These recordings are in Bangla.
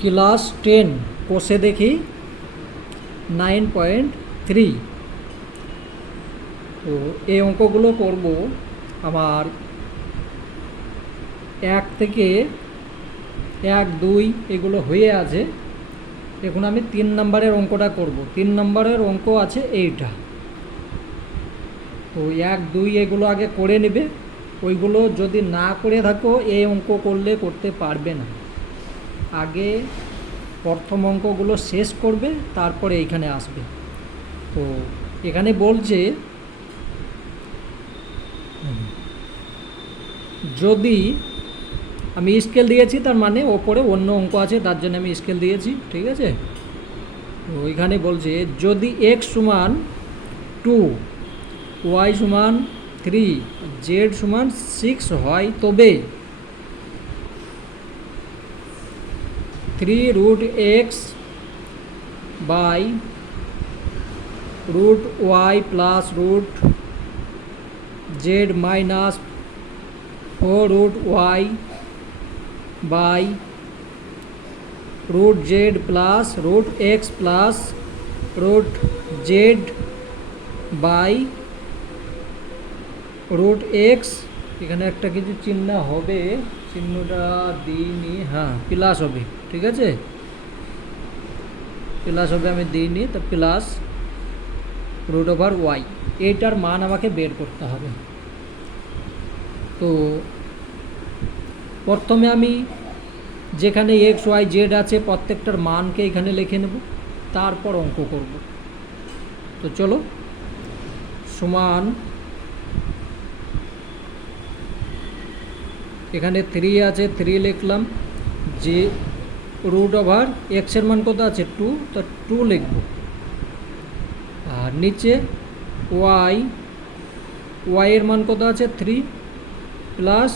ক্লাস 10 কোষে দেখি 9.3। তো এই অঙ্কগুলো করব আমার 1 থেকে 1, 2 এগুলো হয়ে আছে। এখন আমি 3 নম্বরের অঙ্কটা করব। 3 নম্বরের অঙ্ক আছে এইটা। তো 1, 2 এগুলো আগে করে নেবে। ওইগুলো যদি না করে থাকো এই অঙ্ক করতে পারবে না। আগে প্রথম অঙ্কগুলো শেষ করবে, তারপরে এইখানে আসবে। তো এখানে বলছে যদি আমি স্কেল দিয়েছি, তার মানে ওপরে অন্য অঙ্ক আছে, তার জন্য আমি স্কেল দিয়েছি, ঠিক আছে। তো এখানে বলছে যদি x সমান 2, y সমান 3, z সমান 6 হয়, তবে 3 root x by root y plus root z minus 4 root y by root z plus root x plus root z by root x, এখানে একটা কিছু চিহ্ন হবে, চিহ্নটা দিইনি, হ্যাঁ প্লাস হবে, ঠিক আছে, প্লাস হবে, আমি দিইনি, তো প্লাস রুট ওভার ওয়াই, এইটার মান আমাকে বের করতে হবে। তো প্রথমে আমি যেখানে এক্স ওয়াই জেড আছে প্রত্যেকটার মানকে এখানে লিখে নেব, তারপর অঙ্ক করব। তো চলো, সমান এখানে 3 আছে, 3 লিখলাম, যে রুট ওভার এক্সের মান কত আছে 2, তো 2 লিখব। আর নিচে ওয়াই এর মান কত আছে 3, প্লাস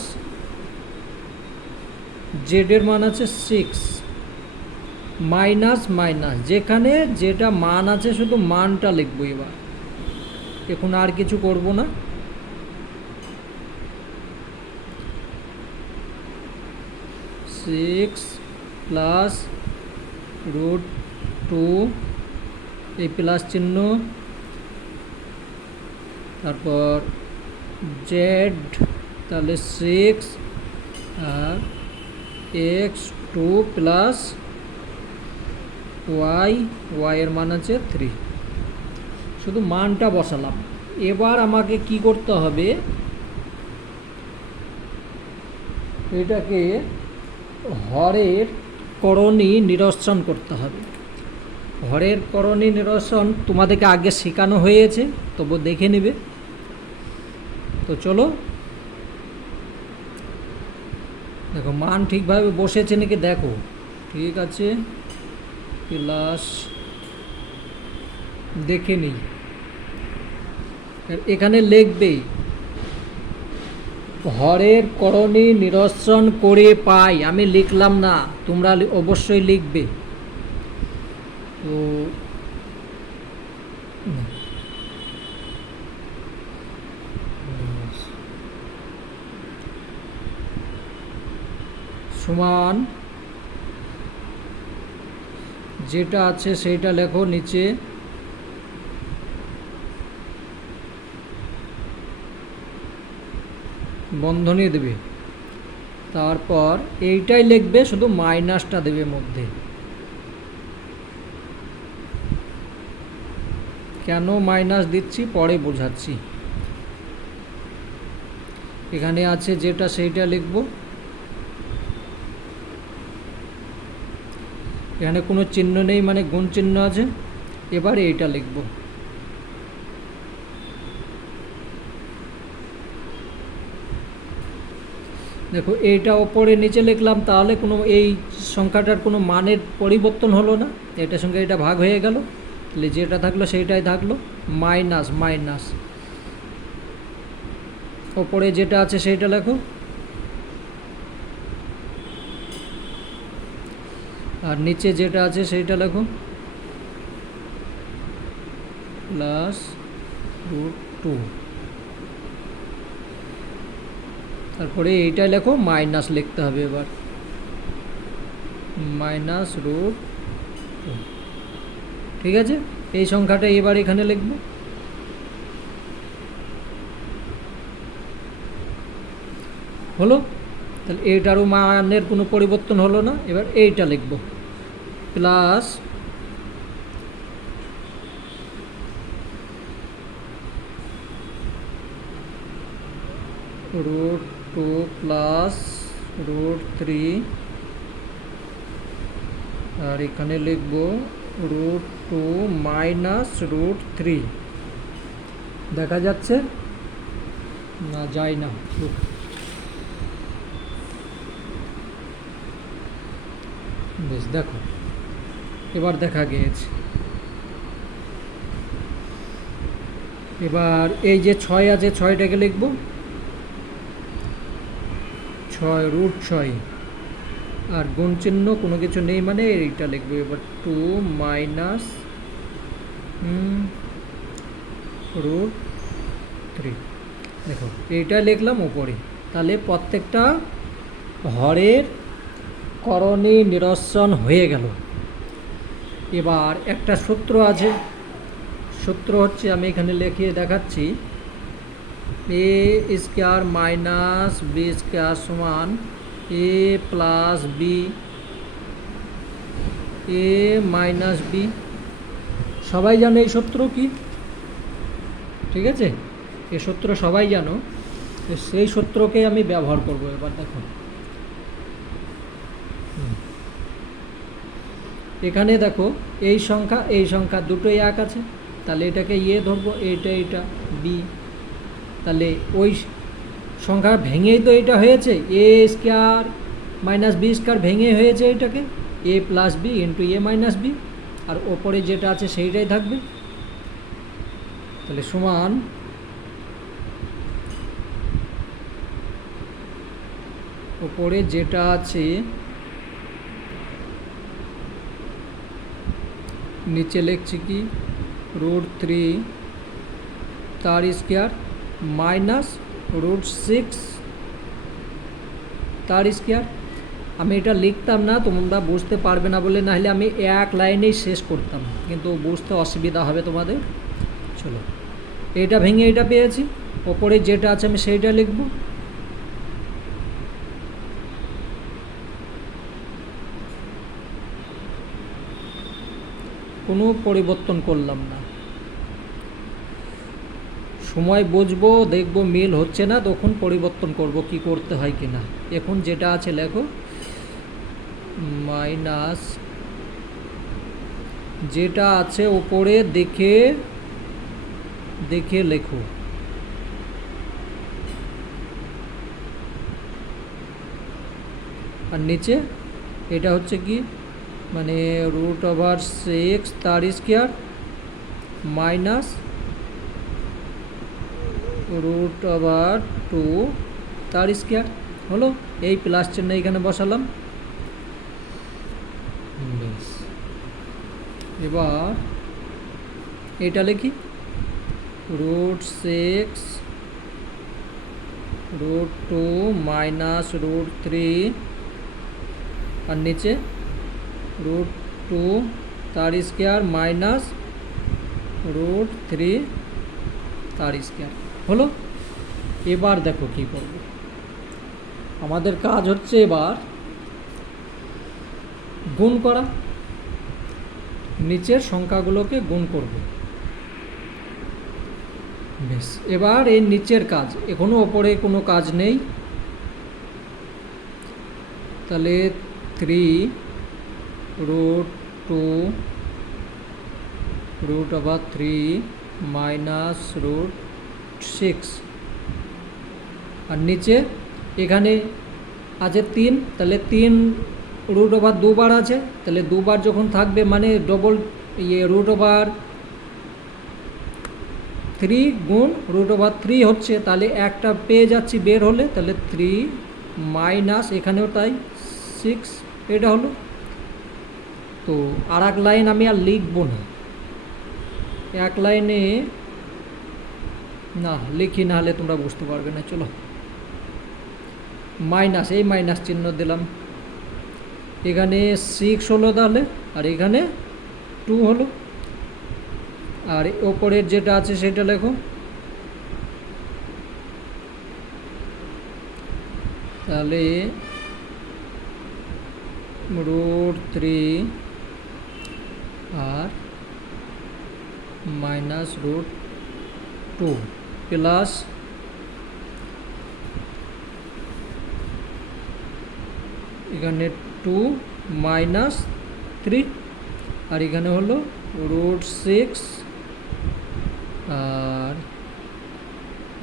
জেডের মান আছে 6, মাইনাস মাইনাস, যেখানে যেটা মান আছে শুধু মানটা লিখবো। এবার এখন আর কিছু করব না। সিক্স প্লাস রুট 2, এই প্লাস চিহ্ন, তারপর জেড, তাহলে 6 আর x2 প্লাস ওয়াই এর মান আছে 3, শুধু মানটা বসালাম। এবার আমাকে কি করতে হবে, এটাকে হরের করণী নিরসন করতে হবে। হরের করণী নিরসন তোমাদেরকে আগে শেখানো হয়েছে, তবু দেখে নেবে। তো চলো, দেখো মান ঠিকভাবে বসেছে নাকি দেখো, ঠিক আছে, প্লাস দেখে নিই। এখানে লিখবে হরের করণী নিরসন করে পাই, আমি লিখলাম না, তোমরা অবশ্যই লিখবে। তো সমান যেটা আছে সেইটা লেখো নিচে, বন্ধনী দেবে, তারপর এইটাই লিখবে, শুধু মাইনাসটা দেবে মধ্যে। কেন মাইনাস দিচ্ছি পরে বোঝাচ্ছি। এখানে আছে যেটা সেইটা লিখব, এখানে কোনো চিহ্ন নেই, মানে গুণ চিহ্ন আছে। এবার এইটা লিখব, দেখো এইটা ওপরে নিচে লিখলাম, তাহলে কোনো এই সংখ্যাটার কোনো মানের পরিবর্তন হলো না, এটার সঙ্গে এটা ভাগ হয়ে গেল, তাহলে যেটা থাকলো সেইটাই থাকলো, মাইনাস মাইনাস, ওপরে যেটা আছে সেইটা লেখো, আর নিচে যেটা আছে সেইটা লেখো, প্লাস রুট 2, তারপরে এইটাই লেখো, মাইনাস লিখতে হবে। এবার মাইনাস রুট টু। ঠিক আছে, এই সংখ্যাটা এবার এখানে লিখব। হলো, তাহলে এইটারও মানের কোনো পরিবর্তন হলো না। এবার এইটা লিখব, plus root two plus root three, আর এখানে লিখব root two minus root three. দেখা যাচ্ছে না? যায় না। বেশ, দেখো এবার দেখা গিয়েছে। এবার এই যে 6 আছে, 6টাকে লিখব 6 রুট 6, আর গুণ চিহ্ন কোনো কিছু নেই মানে এইটা লিখবো। এবার 2 মাইনাস রুট 3। দেখো এইটা লিখলাম উপরে। তাহলে প্রত্যেকটা হরের করণী নিরসন হয়ে গেল। এবার একটা সূত্র আছে, সূত্র হচ্ছে, আমি এখানে লিখিয়ে দেখাচ্ছি, এ স্কোয়ার মাইনাস বি স্কোয়ার সমান a plus b A minus B. সবাই জানো এই সূত্র কি? ঠিক আছে, এই সূত্র সবাই জানো। সেই সূত্রকে আমি ব্যবহার করব। এবার দেখো এখানে দেখো এই সংখ্যা দুটোই এক আছে, তাহলে এটাকে এ ধরবো, এটা বি। তাহলে ওই সংখ্যা ভেঙেই তো এটা হয়েছে, এ স্কোয়ার মাইনাস বি স্কোয়ার ভেঙে হয়েছে এটাকে এ প্লাস বি ইন্টু এ মাইনাস বি, আর ওপরে যেটা আছে সেইটাই থাকবে। তাহলে সমান ওপরে যেটা আছে নিচে লিখছি কি রুট 3 তার স্কোয়ার মাইনাস রুট 6 তার স্কোয়ার। আমি এটা লিখতাম না, তোমরা বুঝতে পারবে না বলে, নাহলে আমি এক লাইনেই শেষ করতাম, কিন্তু বুঝতে অসুবিধা হবে তোমাদের। চলো, এটা ভেঙে এটা পেয়েছি, ওপরে যেটা আছে আমি সেইটা লিখব। কোনো পরিবর্তন করলাম না। সময় বুঝবো, দেখবো মিল হচ্ছে না, তখন পরিবর্তন করব কি করতে হয় কি না। এখন যেটা আছে লেখো মাইনাস যেটা আছে ওপরে দেখে দেখে লেখো। আর নিচে এটা হচ্ছে কি, মানে রুট ওভার 6 তার স্কোয়ার মাইনাস রুট ওভার 2 তার স্কোয়ার। হলো, এই প্লাস চিহ্ন এখানে বসালাম। এবার এটা লিখি রুট 6 রুট 2 মাইনাস রুট 3, আর নিচে রুট 2 তার স্কোয়ার মাইনাস রুট 3 তার স্কোয়ার। হলো, এবার দেখো কি করব। আমাদের কাজ হচ্ছে এবার গুণ করা, নিচের সংখ্যাগুলোকে গুণ করব। বেশ, এবার এই নিচের কাজ, এখনো ওপরে কোনো কাজ নেই। তাহলে 3 root 2 root over 3 minus root 6, আর নিচে এখানে আছে 3, তাহলে 3 রুট ওভার দুবার আছে, তাহলে দুবার যখন থাকবে মানে ডবল রুট ওভার 3 গুণ রুট ওভার 3 হচ্ছে, তাহলে একটা পেয়ে যাচ্ছি বের হলে। তাহলে 3 মাইনাস এখানেও তাই 6, এটা হলো। তো আর এক লাইন আমি আর লিখব না, এক লাইনে না লিখি, না হলে তোমরা বুঝতে পারবে না। চলো, মাইনাস, এই মাইনাস চিহ্ন দিলাম, এখানে 6 হলো তাহলে, আর এখানে 2 হলো, আর ওপরের যেটা আছে সেটা লেখো। তাহলে √3 আর -√2 প্লাস এখানে 2 -3, আর এখানে হলো √6 আর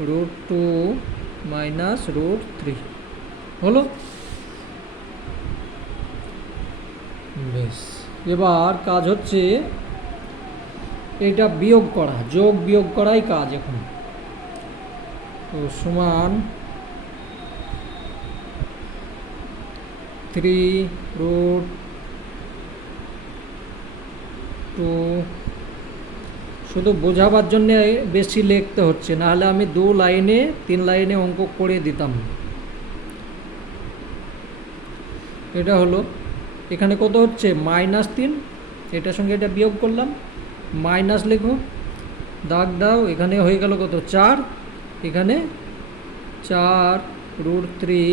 √2 -√3 হলো। বেশ, এবার কাজ হচ্ছে এটা বিয়োগ করা, যোগ বিয়োগ করাই কাজ এখন। তো সমান 3√2, শুধু বোঝাবার জন্য বেশি লিখতে হচ্ছে, নাহলে আমি 2 লাইনে 3 লাইনে অঙ্ক করে দিতাম। এটা হলো, এখানে কত হচ্ছে -3, এটার সঙ্গে এটা বিয়োগ করলাম, মাইনাস লেখো, দাগ দাও, এখানে হয়ে গেল কত 4, এখানে 4√3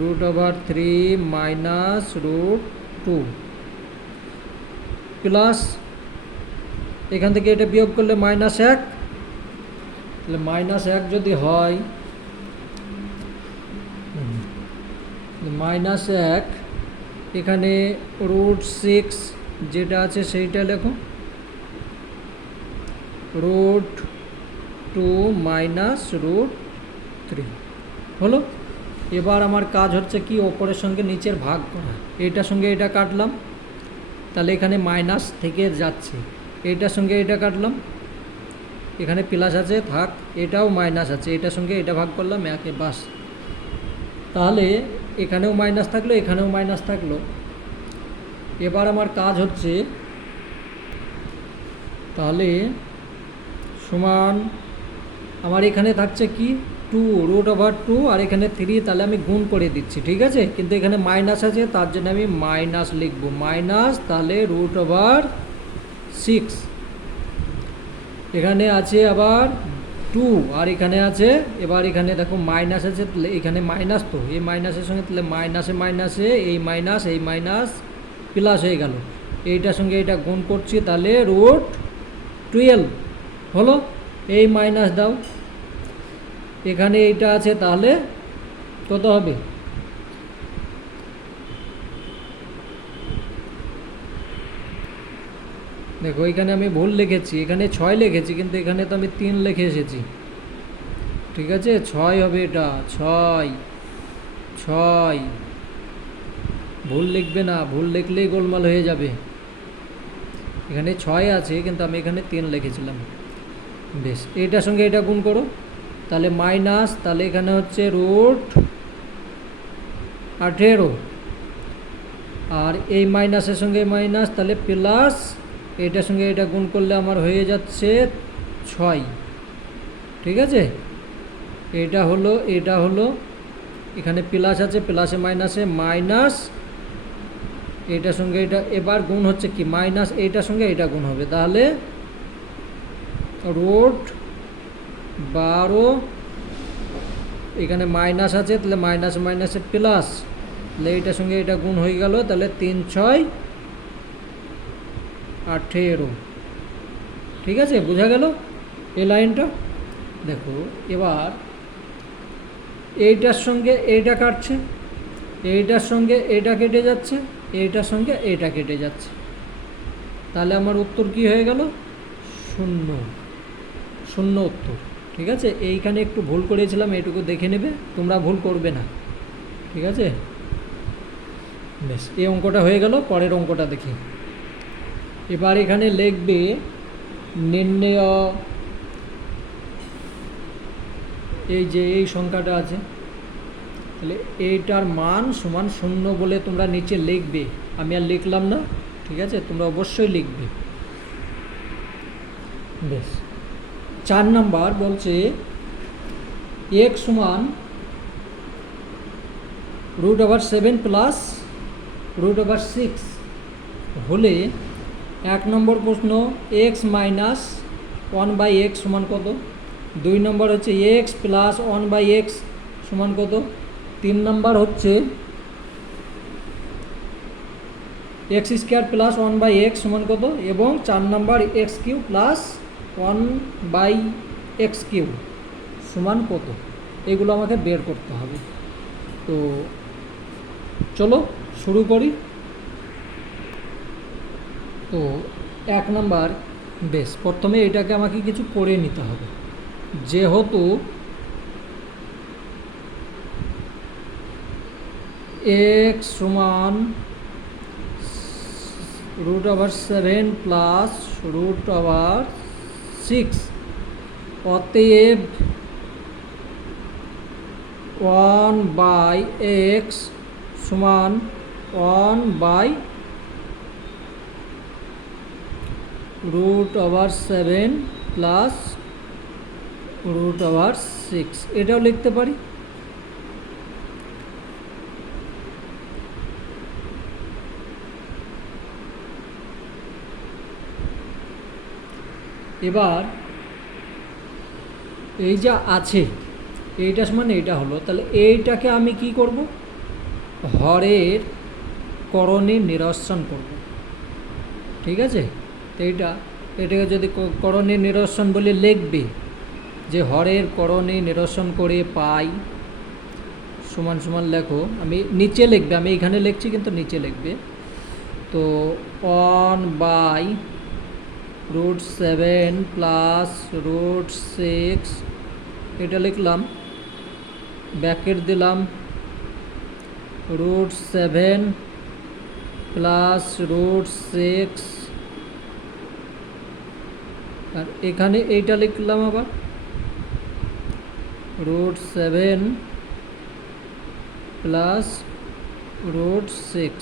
√3 -√2 প্লাস এখান থেকে এটা বিয়োগ করলে -1, তাহলে -1 যদি হয়, -1, এখানে √6 যেটা আছে সেইটা লেখো, √2 -√3 হলো। এবার আমার কাজ হচ্ছে কি, ওপরের সঙ্গে নিচের ভাগ করা। এটার সঙ্গে এটা কাটলাম, তাহলে এখানে মাইনাস থেকে যাচ্ছে, এটার সঙ্গে এটা কাটলাম, এখানে প্লাস আছে থাক, এটাও মাইনাস আছে, এটার সঙ্গে এটা ভাগ করলাম একে, বাস। তাহলে এখানেও মাইনাস থাকলো, এখানেও মাইনাস থাকলো। এবার আমার কাজ হচ্ছে, তাহলে সমান আমার এখানে থাকছে কি 2√2 আর এখানে 3, তাহলে আমি গুণ করে দিচ্ছি, ঠিক আছে, কিন্তু এখানে মাইনাস আছে তার জন্য আমি মাইনাস লিখবো, মাইনাস, তাহলে √6, এখানে আছে আবার 2 আর এখানে আছে, এবার এখানে দেখো মাইনাস আছে, তাহলে এখানে মাইনাস, তো এই মাইনাসের সঙ্গে তাহলে মাইনাসে মাইনাসে এই মাইনাস প্লাস হয়ে গেল, এইটার সঙ্গে এটা গুণ করছি, তাহলে √12 হলো। এই মাইনাস দাও, এখানে এইটা আছে, তাহলে কত হবে, দেখো এখানে আমি ভুল লিখেছি, এখানে 6 লিখেছি, কিন্তু এখানে তো আমি 3 লিখে এসেছি, ঠিক আছে, 6 হবে, এটা 6, ভুল লিখবে না, ভুল লিখলেই গোলমাল হয়ে যাবে। এখানে 6 আছে, কিন্তু আমি এখানে 3 লিখেছিলাম। বেশ, এটার সঙ্গে এটা গুণ করো, তাহলে মাইনাস, তাহলে এখানে হচ্ছে √18, আর এই মাইনাসের সঙ্গে মাইনাস, তাহলে প্লাস, এটার সঙ্গে এটা গুণ করলে আমার হয়ে যাচ্ছে 6, ঠিক আছে। এটা হলো এখানে প্লাস আছে, প্লাসে মাইনাসে মাইনাস, এটার সঙ্গে এটা এবার গুণ হচ্ছে কি মাইনাস, এইটার সঙ্গে এটা গুণ হবে, তাহলে √12, এখানে মাইনাস আছে, তাহলে মাইনাসে মাইনাসে প্লাস, তাহলে এইটার সঙ্গে এটা গুণ হয়ে গেল, তাহলে 3 6 18, ঠিক আছে, বোঝা গেল এই লাইনটা। দেখো এবার এইটার সঙ্গে এইটা কাটছে, এইটার সঙ্গে এটা কেটে যাচ্ছে, এইটার সঙ্গে এটা কেটে যাচ্ছে, তাহলে আমার উত্তর কি হয়ে গেল, 0 উত্তর, ঠিক আছে। এইখানে একটু ভুল করেছিলাম, এইটুকু দেখে নেবে, তোমরা ভুল করবে না, ঠিক আছে। বেশ, এই অঙ্কটা হয়ে গেল, পরের অঙ্কটা দেখি। এবার এখানে লিখবে নির্ণয়, এই যে এই সংখ্যাটা আছে, তাহলে এইটার মান সমান 0 বলে তোমরা নিচে লিখবে, আমি আর লিখলাম না, ঠিক আছে, তোমরা অবশ্যই লিখবে। বেশ, 4 নাম্বার বলছে x সমান √7 প্লাস √6 হলে 1 নম্বর প্রশ্ন এক্স মাইনাস 1/x সমান কত, 2 নম্বর হচ্ছে এক্স প্লাস 1/x সমান কত, 3 নম্বর হচ্ছে x² প্লাস 1/x সমান কত, এবং 4 নম্বর x³ প্লাস 1/x³ সমান কত। এগুলো আমাকে বের করতে হবে। তো চলো শুরু করি। তো 1 নাম্বার, বেশ, প্রথমে এটাকে আমাকে কিছু করে নিতে হবে। যেহেতু x সমান √7 প্লাস √6, অতএব 1/x সমান 1/√7 প্লাস √6, এটাও লিখতে পারি। এবার এই যা আছে এইটা সমান এইটা হলো, তাহলে এইটাকে আমি কি করব, হরের করণে নিরসন করব। ঠিক আছে, তো এটাকে যদি করণে নিরসন বলে লিখবে, যে হরের করণে নিরসন করে পাই সমান সমান লেখো, আমি নিচে লিখবে, আমি এখানে লিখছি কিন্তু নিচে লিখবে। তো 1/√7 প্লাস √6 এটা লিখলাম, ব্র্যাকেট দিলাম, √7 প্লাস √6, আর এখানে এইটা লিখলাম আবার √7 প্লাস √6,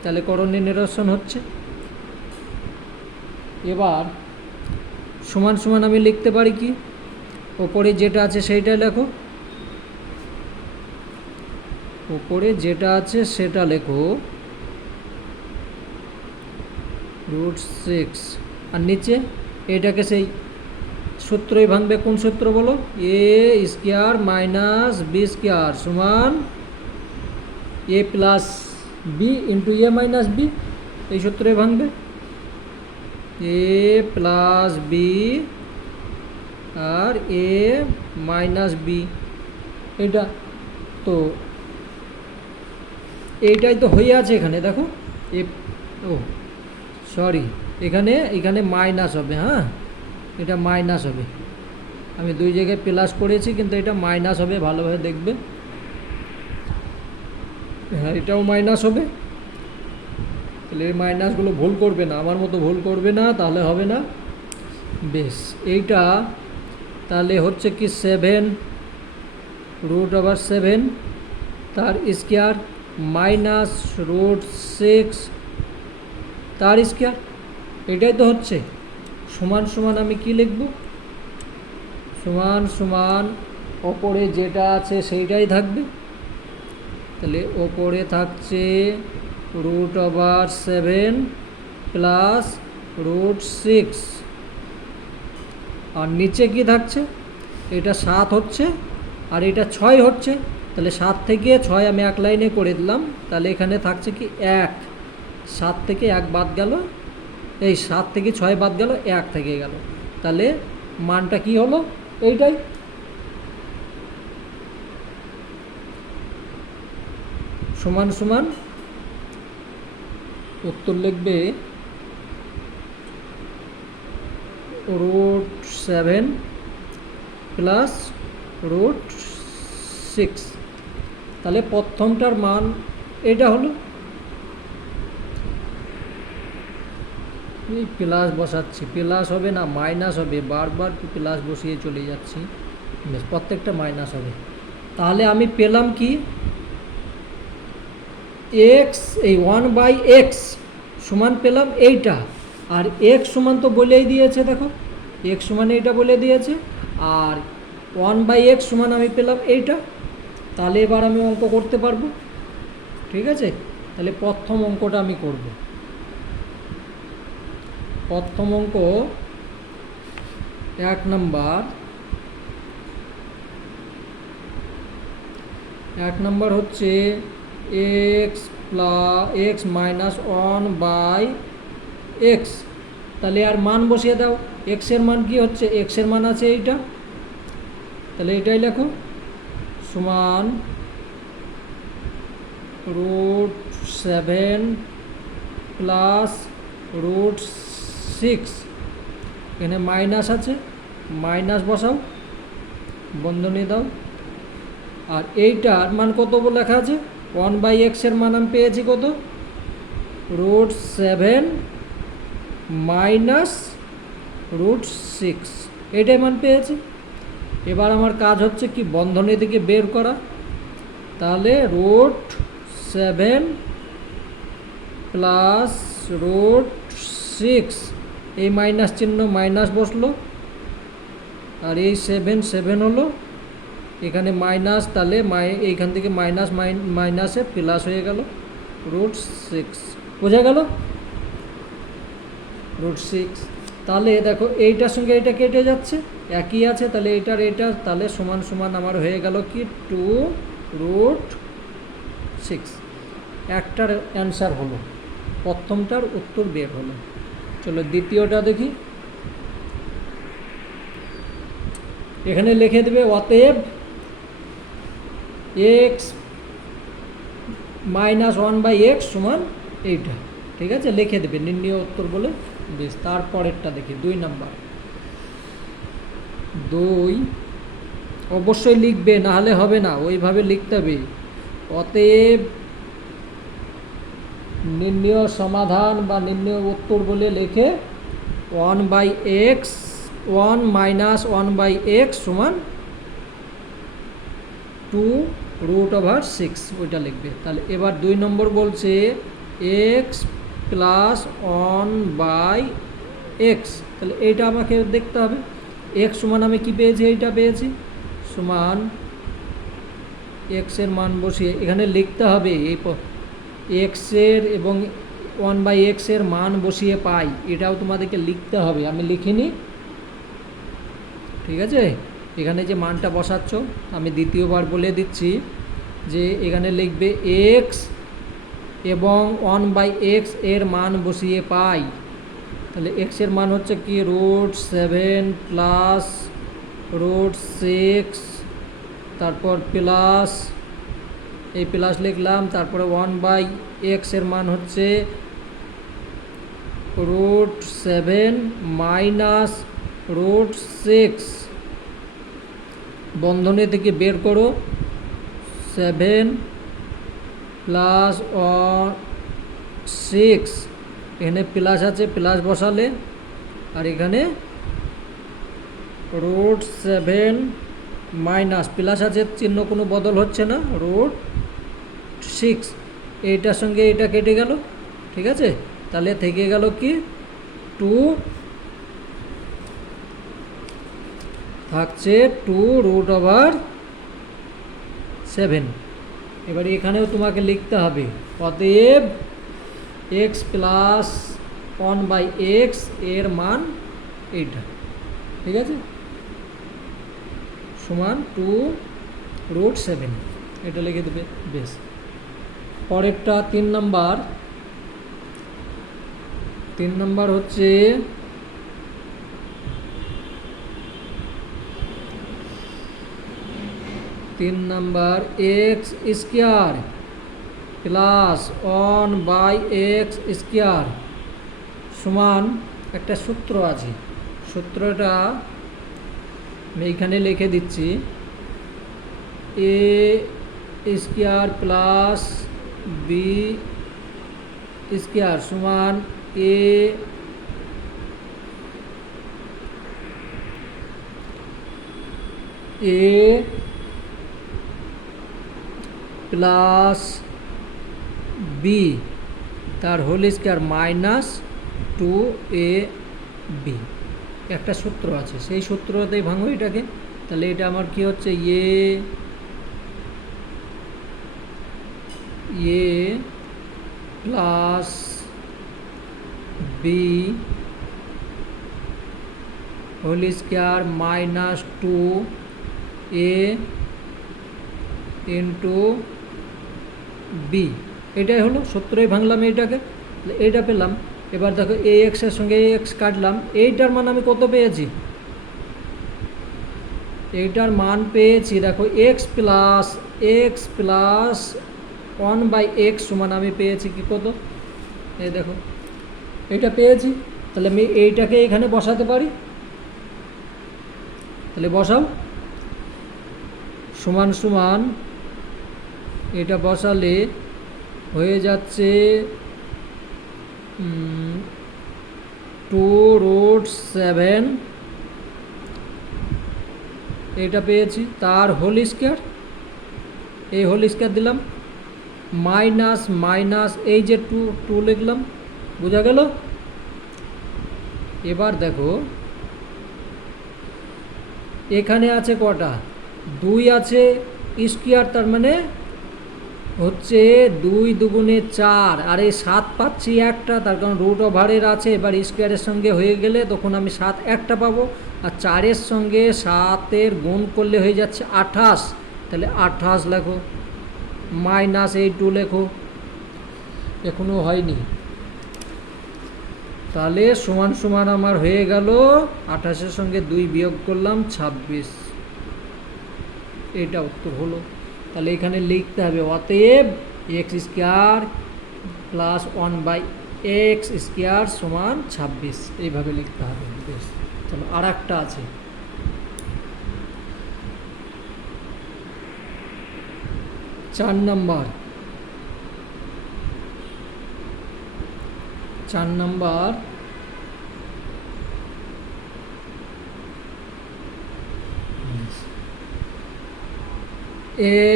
তাহলে করণীয় নিরসন হচ্ছে। এবার সমান সমান আমি লিখতে পারি কি, ওপরে যেটা আছে সেইটা লেখো, ওপরে যেটা আছে সেটা লেখো √6, আর নিচে এটাকে সেই সূত্রই ভাঙবে। কোন সূত্র বলো, a² মাইনাস b² সমান a plus b into a minus b, এই সূত্রে ভাঙবে, a প্লাস বি আর a মাইনাস বি, এটা তো এইটাই তো হয়ে আছে এখানে, দেখো সরি, এখানে মাইনাস হবে, হ্যাঁ এটা মাইনাস হবে, আমি 2 জায়গায় প্লাস করেছি কিন্তু এটা মাইনাস হবে, ভালোভাবে দেখবে, হ্যাঁ এটাও মাইনাস হবে। তাহলে এই মাইনাসগুলো ভুল করবে না, আমার মতো ভুল করবে না, তাহলে হবে না। বেশ, এইটা তাহলে হচ্ছে কি 7 √7 তার স্কোয়ার মাইনাস √6 তার স্কোয়ার, এটাই তো হচ্ছে। সমান সমান আমি কি লিখব, সমান সমান ওপরে যেটা আছে সেইটাই থাকবে, তাহলে ওপরে থাকছে √7 প্লাস √6, আর নিচে কি থাকছে, এটা 7 হচ্ছে আর এটা 6 হচ্ছে, তাহলে 7 থেকে 6 আমি এক লাইনে করে দিলাম, তাহলে এখানে থাকছে কি 1, 7 থেকে 1 বাদ গেল, এই 7 থেকে 6 বাদ গেল, 1 থেকে গেল, তাহলে মানটা কি হলো, এইটাই। সমান সমান উত্তর লিখবে √7 প্লাস √6, তাহলে প্রথমটার মান এটা হলো, এই প্লাস বসাচ্ছি, প্লাস হবে না মাইনাস হবে, বারবার প্লাস বসিয়ে চলে যাচ্ছি, প্রত্যেকটা মাইনাস হবে। তাহলে আমি পেলাম কি, এক্স, এই 1/x সমান পেলাম এইটা, আর x সমান তো বলেই দিয়েছে, দেখো x সমান এইটা বলে দিয়েছে, আর 1/x সমান আমি পেলাম এইটা, তাহলে এবার আমি অঙ্ক করতে পারবো। ঠিক আছে, তাহলে প্রথম অঙ্কটা আমি করব। প্রথম অঙ্ক 1 নাম্বার হচ্ছে এক্স মাইনাস 1/x। তাহলে আর মান বসিয়ে দাও। এক্সের মান কি হচ্ছে, এক্সের মান আছে এইটা, তাহলে এটাই লেখো সমান √7 প্লাস √6। এখানে মাইনাস আছে, মাইনাস বসাও, বন্ধনী দাও। আর এইটার মান কত লেখা আছে, 1/x এর মান আমি পেয়েছি কত, √7 মাইনাস √6, এইটাই মান পেয়েছি। এবার আমার কাজ হচ্ছে কি, বন্ধনী থেকে বের করা। তাহলে √7 প্লাস √6, এই মাইনাস চিহ্ন মাইনাস বসলো, আর এই 7 হলো, এখানে মাইনাস, তাহলে এইখান থেকে মাইনাসে প্লাস হয়ে গেল √6, বোঝা গেল √6। তাহলে দেখো এইটার সঙ্গে এটা কেটে যাচ্ছে, একই আছে, তাহলে এটা তাহলে সমান সমান আমার হয়ে গেল কি 2√6। একটার অ্যান্সার হলো, প্রথমটার উত্তর বের হলো। চলো দ্বিতীয়টা দেখি। এখানে লিখে দেবে অতএব x মাইনাস 1/x সমান এইটা। ঠিক আছে, লিখে দেবে নির্ণয় উত্তর বলে। বেশ, তারপরেরটা দেখি 2 নাম্বার। 2 অবশ্যই লিখবে, না হলে হবে না, ওইভাবে লিখতে হবে। অতএব নির্ণয় সমাধান বা নির্ণয় উত্তর বলে লিখে 1 মাইনাস 1/x সমান 2√6, ওইটা লিখবে। তাহলে এবার 2 নম্বর বলছে x প্লাস 1/x। তাহলে এইটা আমাকে দেখতে হবে, x সমান আমি কি পেয়েছি, এইটা পেয়েছি, সমান x এর মান বসিয়ে এখানে লিখতে হবে, এই x এর এবং 1/x এর মান বসিয়ে পাই, এটাও তোমাদেরকে লিখতে হবে, আমি লিখিনি। ঠিক আছে, এখানে যে মানটা বসাচ্ছ আমি দ্বিতীয়বার বলে দিচ্ছি যে এখানে লিখবে x এবং 1/x এর মান বসিয়ে পাই। তাহলে x এর মান হচ্ছে কি √7 প্লাস √6, তারপর প্লাস, এই প্লাস লিখলাম, তারপরে 1/x এর মান হচ্ছে √7 মাইনাস √6, বন্ধনী থেকে বের করো 7 প্লাস 6, এখানে প্লাস আছে, প্লাস বসালে, আর এখানে √7 মাইনাস প্লাস আছে, চিহ্ন কোনো বদল হচ্ছে না, √6, এইটার সঙ্গে এটা কেটে গেল। ঠিক আছে, তাহলে থেকে গেল কি 2, থাকছে 2√7। এবার এখানেও তোমাকে লিখতে হবে অতএব x প্লাস 1/x এর মান এইটা। ঠিক আছে, সমান 2√7, এটা লিখে দেবে। বেশ, পরেরটা 3 নাম্বার হচ্ছে x square plus 1/x square সমান, একটা সূত্র আছে, সূত্রটা আমি এইখানে লিখে দিচ্ছি, a square plus b square সমান a প্লাস b তার হোল স্কয়ার মাইনাস 2ab, একটা সূত্র আছে, সেই সূত্রতেই ভাঙো এটাকে। তাহলে এটা আমার কি হচ্ছে, a a plus B whole square minus 2a into b, এটাই হলো সূত্রই ভাঙলাম এইটাকে, এইটা পেলাম। এবার দেখো এ এক্সের সঙ্গে এ এক্স কাটলাম, এইটার মান আমি কত পেয়েছি, এইটার মান পেয়েছি দেখো এক্স প্লাস 1/x সমান আমি পেয়েছি কি কত, এই দেখো এইটা পেয়েছি। তাহলে আমি এইটাকে এখানে বসাতে পারি, তাহলে বসাও, সমান সমান এটা বসালে হয়ে যাচ্ছে 2√7, এটা পেয়েছি, তার হোল স্কোয়ার, এই হোল স্কোয়ার দিলাম, মাইনাস মাইনাস এই যে 2 লিখলাম, বোঝা গেল। এবার দেখো এখানে আছে কটা, 2 আছে স্কোয়ার, তার মানে হচ্ছে 2 দুগুণে 4, আর এই 7 পাচ্ছি একটা, তার কারণ রুট ওভারের আছে। এবার স্কোয়ারের সঙ্গে হয়ে গেলে তখন আমি 7 একটা পাবো, আর 4-এর সঙ্গে 7-এর গুণ করলে হয়ে যাচ্ছে 28, তাহলে 28 লেখো, মাইনাস এই 2 লেখো, এখনও হয়নি, তাহলে সমান সমান আমার হয়ে গেল 28-এর সঙ্গে 2 বিয়োগ করলাম 26, এটা উত্তর হলো। তাহলে এখানে লিখতে হবে অতএব x square plus 1/x square সমান 26, এইভাবে লিখতে হবে। বেশ, চলো আর একটা আছে, চার number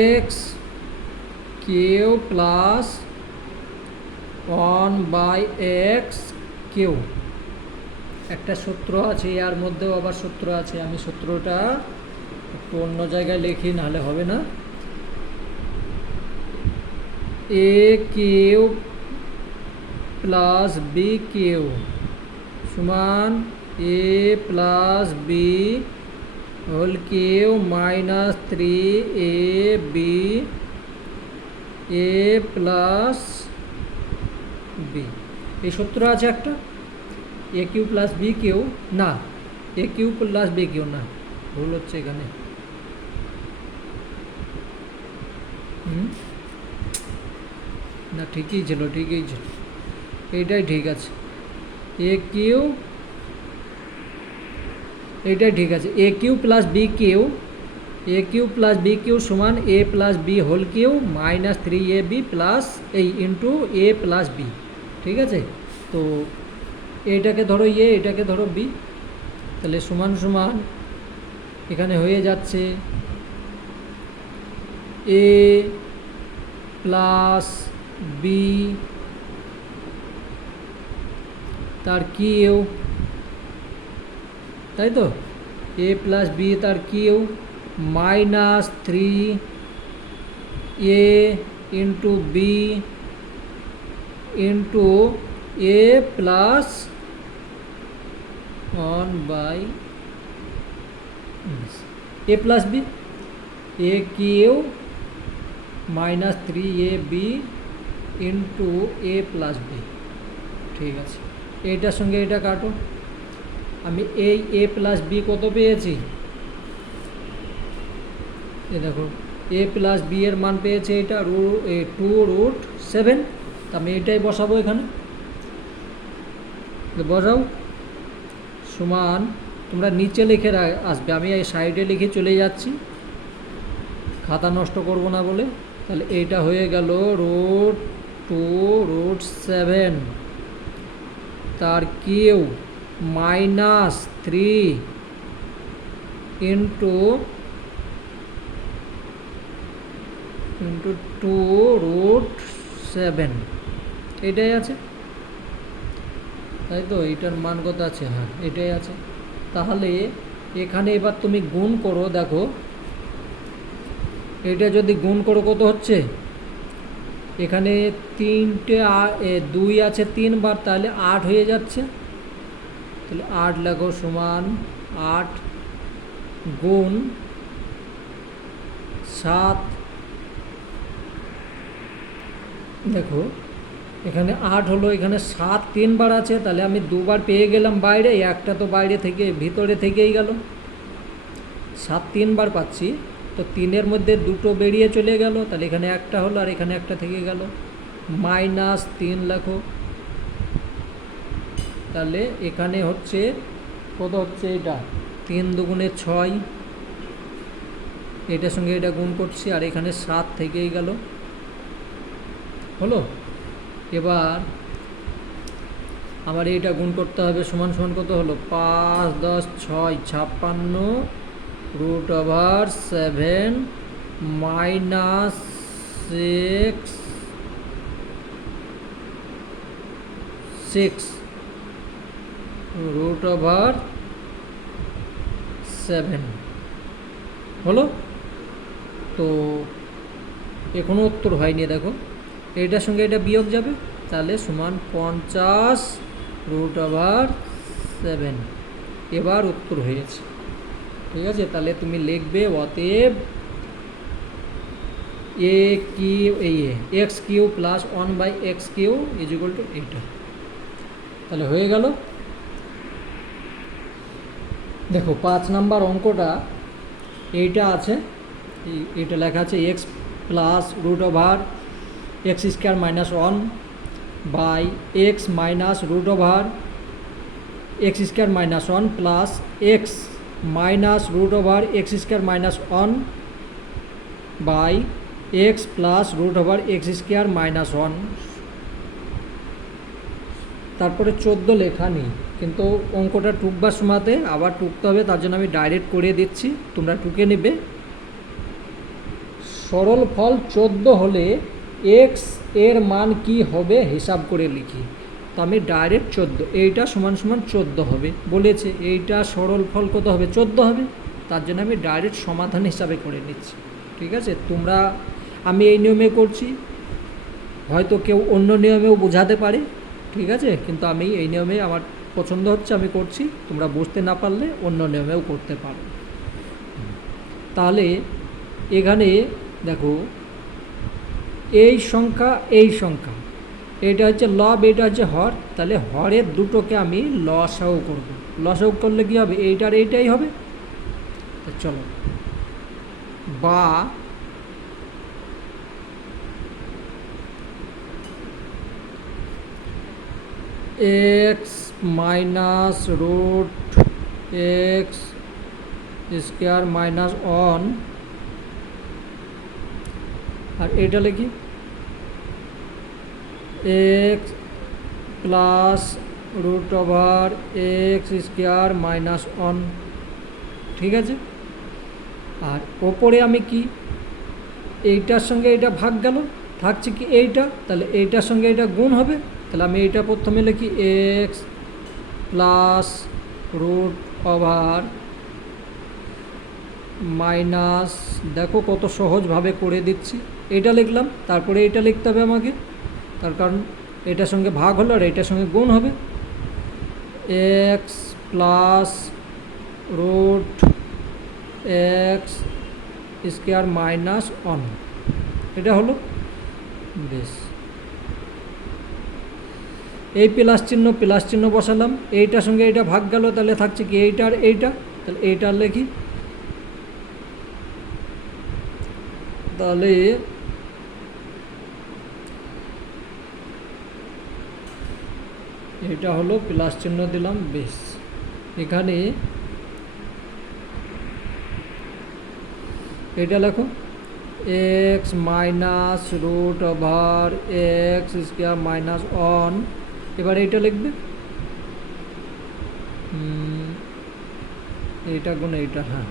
x cube plus 1/x cube, একটা সূত্র আছে, এর মধ্যেও আবার সূত্র আছে, আমি সূত্রটা একটু অন্য জায়গায় লিখি, নাহলে হবে না। A cube plus b cube সমান a plus B whole cube minus 3ab a plus b, এই সূত্র আছে একটা। A cube plus b cube না, a cube plus b cube না, ভুল হচ্ছে এখানে, না ঠিকই ছিল, এইটাই ঠিক আছে, এ কিউ, এইটাই ঠিক আছে, a cube plus b cube সমান a plus B whole cube minus 3ab plus এই ইন্টু এ প্লাস বি, ঠিক আছে। তো এইটাকে ধরো এ, এটাকে ধরো বি, তাহলে সমান সমান এখানে হয়ে যাচ্ছে এ প্লাস বি তার কিউ, তাই তো, এ প্লাস বি তার cube minus 3a into b into a plus 1/a plus b, a cube minus 3ab into a plus b, ঠিক আছে। এইটার সঙ্গে এটা কাটো, আমি এই এ প্লাস বি কত পেয়েছি, এ দেখো এ প্লাস বি এর মান পেয়েছে এটা 2√7, আমি এটাই বসাবো এখানে, বসাও, সমান, তোমরা নিচে লিখে আসবে, আমি এই সাইডে লিখে চলে যাচ্ছি, খাতা নষ্ট করব না বলে। তাহলে এইটা হয়ে গেল √2√7 তার কিউ মাইনাস 3 ইন্টু 2√7, এটাই আছে, তাই তো, এইটার মান কত আছে, হ্যাঁ এটাই আছে। তাহলে এখানে এবার তুমি গুণ করো, দেখো এটা যদি গুণ করো কত হচ্ছে, এখানে তিনটে দুই আছে তিনবার, তাহলে 8 হয়ে যাচ্ছে। তাহলে 8 লেখো সমান 8 গুণ 7। দেখো এখানে 8 হলো, এখানে 7 তিনবার আছে, তাহলে আমি দুবার পেয়ে গেলাম বাইরে, একটা তো বাইরে থেকে ভিতরে থেকেই গেল। 7 তিনবার পাচ্ছি, তো 3-এর মধ্যে 2টো বেরিয়ে চলে গেল, তাহলে এখানে একটা হলো আর এখানে একটা থেকে গেল। -3 লেখো, তাহলে এখানে হচ্ছে কত হচ্ছে, এটা 3 দুগুণে 6, এটার সঙ্গে এটা গুণ করছি, আর এখানে 7 থেকেই গেল, হলো। এবার আমার এইটা গুণ করতে হবে, সমান সমান কত হলো, 5 10 6 56 √7 -6 √7 হলো। তো এখনও উত্তর হয়নি, দেখো এইটার সঙ্গে এটা বিয়োগ যাবে, তাহলে সমান 50 √7। এবার উত্তর হয়েছে, ঠিক আছে। তাহলে তুমি লিখবে অতএব x³ + 1/x³ = এইটা। তাহলে হয়ে গেল। দেখো 5 নাম্বার অঙ্কটা এইটা আছে, এইটা লেখা আছে x + √x² - 1/x - √x² - 1 + x - √x² - 1/x + √x² - 1। তারপরে 14 লেখা নেই, কিন্তু অঙ্কটা টুকবার সময়তে আবার টুকতে হবে, তার জন্য আমি ডাইরেক্ট করে দিচ্ছি, তোমরা টুকে নেবে। সরল ফল 14 হলে x এর মান কি হবে হিসাব করে লিখি। তো আমি ডাইরেক্ট 14, এইটা সমান সমান 14 হবে বলেছে, এইটা সরল ফল কত হবে, 14 হবে, তার জন্য আমি ডাইরেক্ট সমাধান হিসাবে করে নিচ্ছি, ঠিক আছে। তোমরা, আমি এই নিয়মে করছি, হয়তো কেউ অন্য নিয়মেও বোঝাতে পারে, ঠিক আছে, কিন্তু আমি এই নিয়মে আমার পছন্দ হচ্ছে, আমি করছি। তোমরা বুঝতে না পারলে অন্য নিয়মেও করতে পারো। তাহলে এখানে দেখো এই সংখ্যা, এটা হচ্ছে লব, এটা হচ্ছে হর, তাহলে হরের দুটোকে আমি লসাগু করব। লসাগু করলে কী হবে, এইটার এইটাই হবে। চলো, বা x - √x² - 1, আর এটা লিখি x + √x² - 1, ঠিক আছে। আর ওপরে আমি কি, এইটার সঙ্গে এটা ভাগ গেল, থাকছে কি এইটা, তাহলে এইটার সঙ্গে এটা গুণ হবে, তাহলে আমি এইটা প্রথমে লিখি x + √, দেখো কত সহজভাবে করে দিচ্ছি, এটা লিখলাম, তারপরে এটা লিখতে হবে আমাকে, তার কারণ এটার সঙ্গে ভাগ হলো আর এটার সঙ্গে গুণ হবে। x + √x² - 1, এটা হলো, বেশ। এই প্লাস চিহ্ন বসালাম, এইটার সঙ্গে এইটা ভাগ গেল, তাহলে থাকছে কি এইটা আর এইটা, তাহলে এইটার লিখি, তাহলে এটা হলো, প্লাস চিহ্ন দিলাম, বেশ। এখানে এটা লেখো x - √x² - 1, এবার এইটা লিখবে, এইটা গুণ এইটা, হ্যাঁ,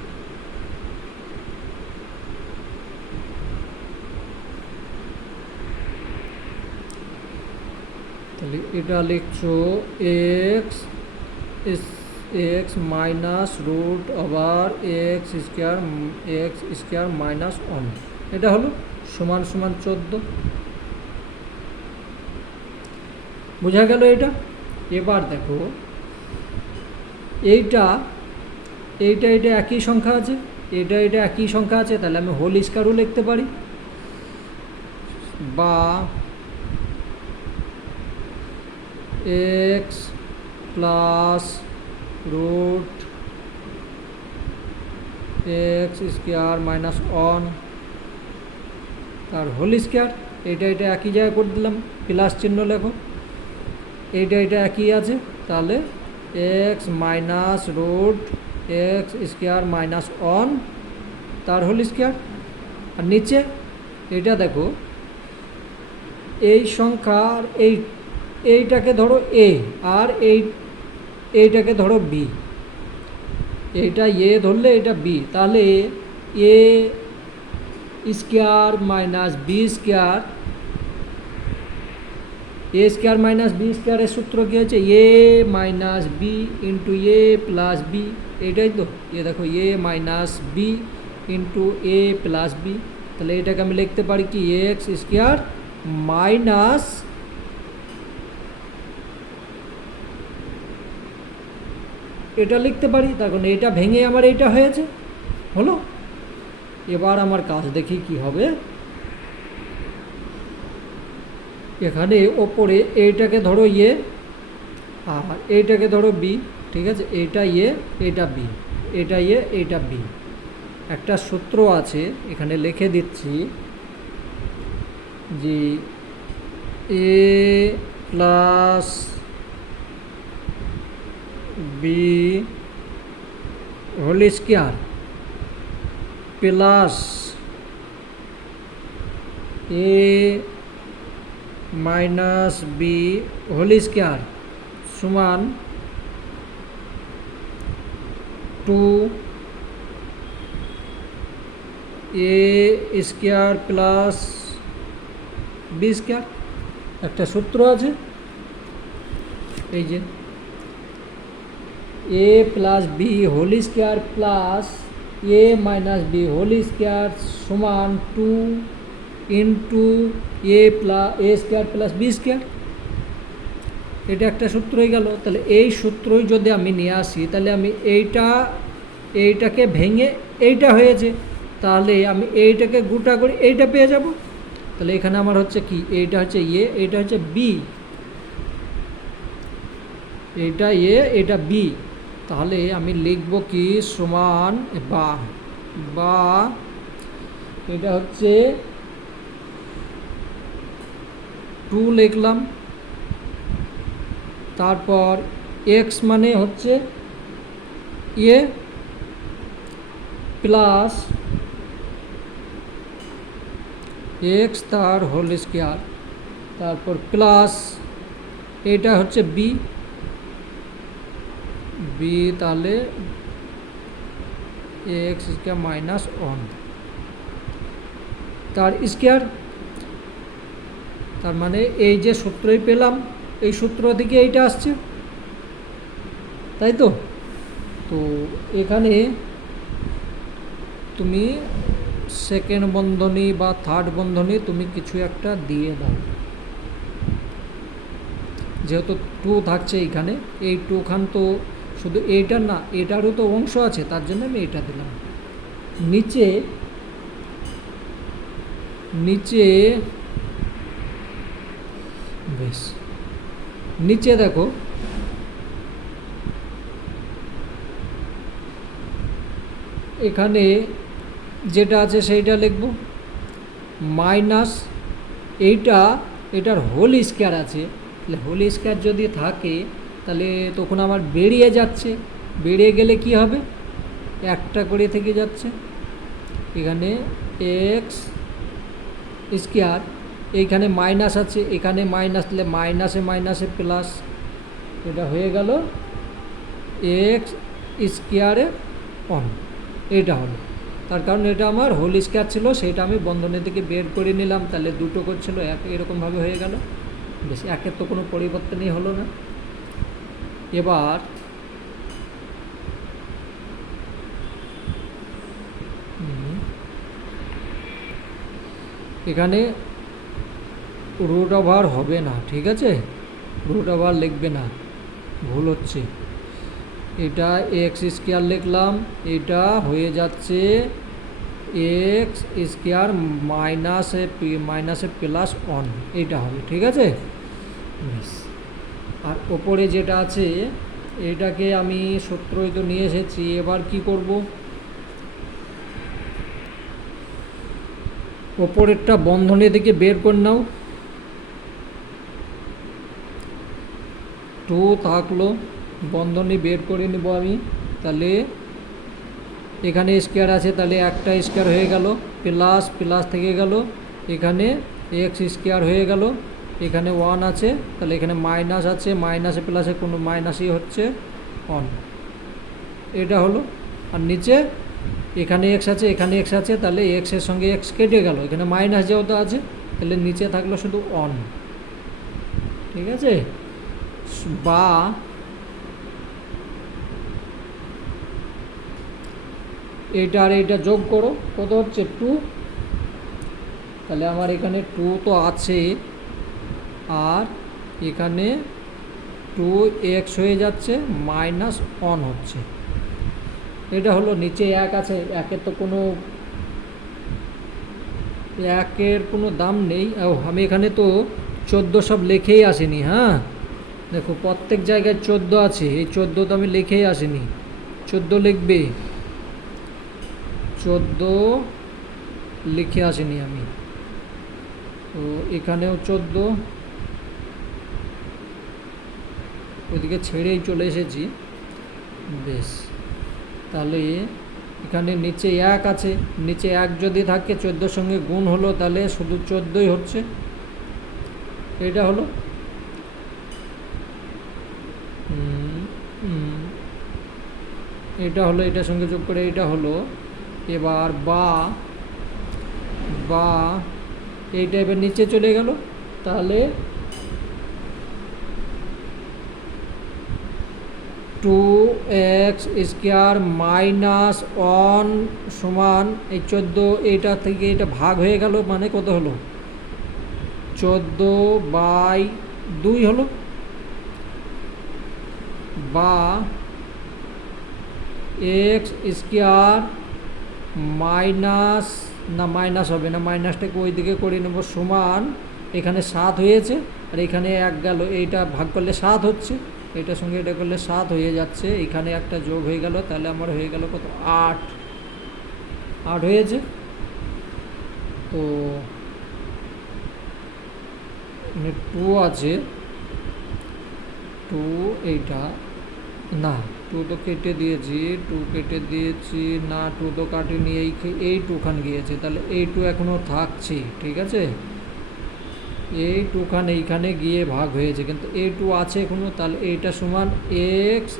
তাহলে এটা লিখছো x - √x² - 1, এটা হলো সমান সমান 14। বোঝা গেল এটা? এবার দেখো এইটা এইটা এটা একই সংখ্যা আছে, এটা এটা একই সংখ্যা আছে, তাহলে আমি হোল স্কয়ারও লিখতে পারি, বা x plus root x square minus one তার হোল স্কোয়ার। এটা এটা একই জায়গায় করে দিলাম, প্লাস চিহ্ন লেখো, এইটা এটা একই আছে, তাহলে x minus root x square minus one তার হোল স্কোয়ার। আর নিচে এটা দেখো এই সংখ্যা আর এইটাকে ধরো এ, আর এইটাকে ধরো বি, এইটা এ ধরলে এটা বি, তাহলে এ স্কোয়ার মাইনাস বি স্কোয়ার, এ স্কোয়ার মাইনাস বি স্কোয়ারের সূত্র কী হচ্ছে? এ minus B into a plus B, এইটাই তো। এ দেখো এ minus B into a plus B, তাহলে এটাকে আমি লিখতে পারি কি এক্স স্কোয়ার মাইনাস এটা লিখতে পারি, তার কারণ এটা ভেঙে আমার এইটা হয়েছে, হলো। এবার আমার কাজ দেখি কি হবে। এখানে ওপরে এইটাকে ধরো এ আর এইটাকে ধরো বি, ঠিক আছে, এইটা এ এটা বি, এটা এ এইটা বি। একটা সূত্র আছে এখানে লিখে দিচ্ছি যে A plus B whole square plus A minus B whole square সমান 2 A square plus B square. একটা সূত্র আছে এই যে A plus B whole square plus A minus B whole square সমান 2 into A square plus B square. এটা একটা সূত্রই গেল। তাহলে এই সূত্রই যদি আমি নিয়ে আসি, তাহলে আমি এইটাকে ভেঙে এইটা হয়েছে, তাহলে আমি এইটাকে গোটা করে এইটা পেয়ে যাব। তাহলে এখানে আমার হচ্ছে কি, এইটা হচ্ছে এ, এইটা হচ্ছে বি, এইটা এ এটা বি। তাহলে আমি লিখব কি সমান বা এটা হচ্ছে 2 লিখলাম, তারপর এক্স মানে হচ্ছে এ প্লাস এক্স তার হোল স্কোয়ার, তারপর প্লাস এটা হচ্ছে বি, তাহলে এক্স স্কোয়ার মাইনাস 1 তার স্কোয়ার। তার মানে এই যে সূত্রই পেলাম, এই সূত্র থেকে এইটা আসছে, তাই তো। তো এখানে তুমি সেকেন্ড বন্ধনী বা থার্ড বন্ধনী তুমি কিছু একটা দিয়ে দাও, যেহেতু 2 থাকছে এইখানে, এই 2 খান তো শুধু এইটার না, এটারও তো অংশ আছে, তার জন্য আমি এটা দিলাম। নিচে বেশ নিচে দেখো এখানে যেটা আছে সেইটা লিখব, মাইনাস এটার হোল স্কোয়ার আছে, তাহলে হোল স্কোয়ার যদি থাকে তাহলে তখন আমার বেরিয়ে যাচ্ছে, বেরিয়ে গেলে কি হবে, একটা করে থেকে যাচ্ছে। এখানে এক্স স্কোয়ার, এইখানে মাইনাস আছে, এখানে মাইনাস, তাহলে মাইনাসে মাইনাসে প্লাস, এটা হয়ে গেল এক্স স্কোয়ারে 1, এটা হলো। তার কারণ এটা আমার হোল স্কোয়ার ছিল, সেটা আমি বন্ধনী থেকে বের করে নিলাম, তাহলে দুটো করছিল এক, এরকমভাবে হয়ে গেল। বেশ, একের তো কোনো পরিবর্তনই হলো না। এবার এখানে রুট ওভার হবে না, ঠিক আছে, রুট আবার লিখবে না, ভুল হচ্ছে। এটা এক্স স্কোয়ার লিখলাম, এটা হয়ে যাচ্ছে এক্স স্কোয়ার মাইনাসে প্লাস 1, এইটা হবে, ঠিক আছে। আর ওপরে যেটা আছে এটাকে আমি সূত্রই তো নিয়ে এসেছি, এবার কি করব, ওপরেরটা বন্ধনী থেকে বের করে নাও, 2 থাকলো, বন্ধনী বের করে নেব আমি। তাহলে এখানে স্কোয়ার আছে, তাহলে একটা স্কোয়ার হয়ে গেল, প্লাস প্লাস থেকে গেল, এখানে এক্স স্কোয়ার হয়ে গেল, এখানে 1 আছে, তাহলে এখানে মাইনাস আছে, মাইনাসে প্লাসে কোনো মাইনাসই হচ্ছে 1, এটা হলো। আর নিচে এখানে এক্স আছে, এখানে এক্স আছে, তাহলে এক্সের সঙ্গে এক্স কেটে গেল, এখানে মাইনাস যেহেতু আছে, তাহলে নিচে থাকলো শুধু 1, ঠিক আছে। বা এইটা আর এইটা যোগ করো, কত হচ্ছে 2, তাহলে আমার এখানে 2 তো আছে, আর এখানে 2x হয়ে যাচ্ছে, -1 হচ্ছে, এটা হলো। নিচে 1 আছে, একের তো কোনো দাম নেই। আমি এখানে তো 14 সব লিখেই আসিনি, হ্যাঁ দেখো প্রত্যেক জায়গায় 14 আছে, এই 14 তো আমি লিখেই আসিনি, 14 লিখবে, 14 লিখে আসিনি আমি, তো এখানেও 14, ওইদিকে ছেড়েই চলে এসেছি, বেশ। তাহলে এখানে নিচে 1 আছে, নিচে 1 যদি থাকে 14 সঙ্গে গুণ হলো, তাহলে শুধু 14ই হচ্ছে, এটা হলো। এটা হলো, এটার সঙ্গে যোগ করে এটা হলো। এবার বা এইটা এবার নিচে চলে গেল, তাহলে 2x স্কোয়ার -1 সমান এই 14, এইটা থেকে এটা ভাগ হয়ে গেল, মানে কত হলো 14/2 হলো। বা এক্স স্কোয়ার মাইনাস হবে না, মাইনাসটাকে ওই দিকে করে নেব, সমান এখানে 7 হয়েছে, আর এখানে 1 গেল, এইটা ভাগ করলে 7 হচ্ছে, এটার সঙ্গে এটা করলে 7 হয়ে যাচ্ছে, এখানে একটা যোগ হয়ে গেল, তাহলে আমার হয়ে গেল কত 8 হয়েছে। তো 2 আছে, 2 এইটা না, 2 তো কেটে দিয়েছি, 2 কেটে দিয়েছি না, 2 তো কাটিনি, এই 2 খান গিয়েছে, তাহলে এই 2 এখনও থাকছে, ঠিক আছে। এই 2 খান এইখানে গিয়ে ভাগ হয়েছে, কিন্তু এই 2 আছে এখনও, তাহলে এইটা সমান এক্স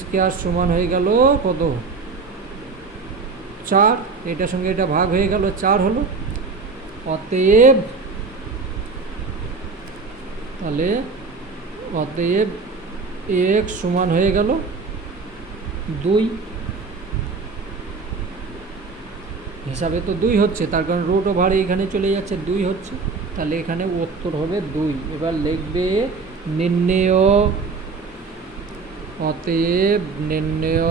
স্কোয়ার সমান হয়ে গেল কত 4, এটার সঙ্গে এটা ভাগ হয়ে গেল, 4 হলো। অতএব এক্স সমান হয়ে গেল 2, হিসাবে তো 2 হচ্ছে, তার কারণ রুট ওভার এখানে চলে যাচ্ছে, 2 হচ্ছে, তাহলে এখানে উত্তর হবে 2। এবার লিখবে নির্ণেয়, অতএব নির্ণেয়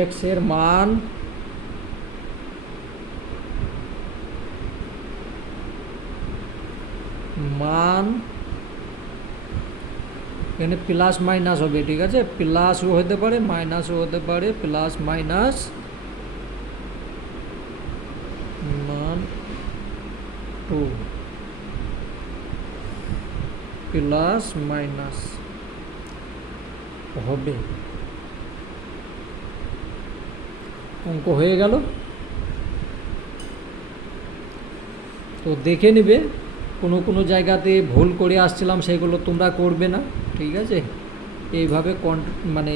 এক্স এর মান এখানে প্লাস মাইনাস হবে, ঠিক আছে, প্লাসও হতে পারে মাইনাসও হতে পারে, প্লাস মাইনাস মান 2, প্লাস মাইনাস হবে, অঙ্ক হয়ে গেল। তো দেখে নেবে, কোনো জায়গাতে ভুল করে আসছিলাম, সেগুলো তোমরা করবে না, ঠিক আছে। এইভাবে মানে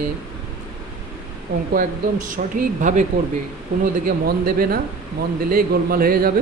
অঙ্ক একদম সঠিকভাবে করবে, কোনো দিকে মন দেবে না, মন দিলেই গোলমাল হয়ে যাবে।